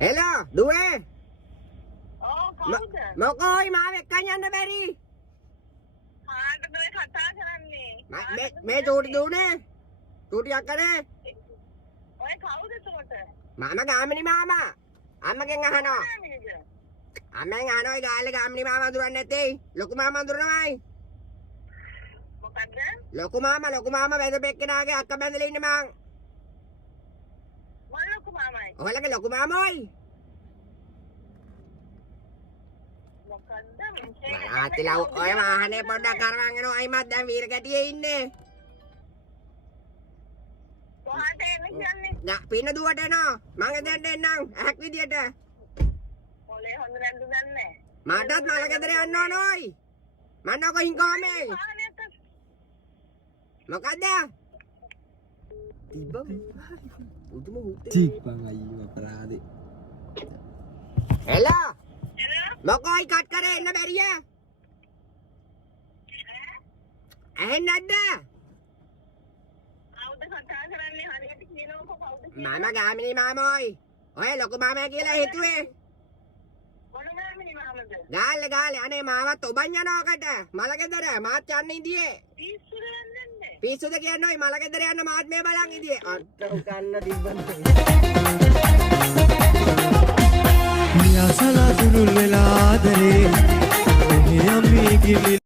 Hello, duwe. Oh, කවුද? මොකෝයි මාව එක්කන් යන්න බැරි. කාටද ඔය කතා කරන්නේ? මේ චූටි දුනේ. චූටියක් කරේ. ඔය කවුද එතකොට? මම ගාමිණි මාමා. අම්මගෙන් අහනවා. නේද? අම්මෙන් අහනවා ඒ ගාල්ලේ ගාමිණි මාමා අඳුරන්නේ නැtei. ලොකු මාමා අඳුරනවායි. මොකද්ද? ලොකු මාමා වැදපෙක්කනාගේ අක්ක බැඳලා ඉන්නේ මං. මොන ලොකු මාමයි? ඔයාලගේ ලොකු මාමෝයි. මොකද්ද? ආතිලා ඔය වාහනේ පොඩ්ඩක් අරන් යනවා අයිමත් දැන් වීරගැටියේ ඉන්නේ. කොහාට එන්නේ කියන්නේ? නෑ පින්න දුවට එනවා. මං එදෙන්ට එන්නම් ඇහක් විදියට. මොලේ හොඳ නැන්දු දන්නේ. මටත් මල ගෙදර යන්න ඕනෝයි. මන්න කොහින් කොහමයි? මොකද්ද? තිබ්බ උතුම හුත්තේ. තිබ්බන් අයියෝ අපරාදේ. හෙලා. මොකෝයි කට් කරේ එන්න බැරිය? ඇහෙන්නේ නැද්ද? කවුද කතා කරන්නේ? හරියට කියනකො කවුද? මම ගාමිණී මාමෝයි. ඔය ලොකු මාමා කියලා හිතුවේ. මොන මාමිනි මාමද? ගාල්ලේ අනේ මාවත් ඔබන් යනවාකට මල ගෙදර මාත් යන්න ඉදියේ. පිස්සුද යන්නේ? පිස්සුද කියන්නේ මල ගෙදර යන්න මාත් මේ බලන් ඉදියේ. අට උකන්න තිබ්බන. මියා සලා දුරුල් වෙලා ආදරේ ඔහේ අම්මේ කිලි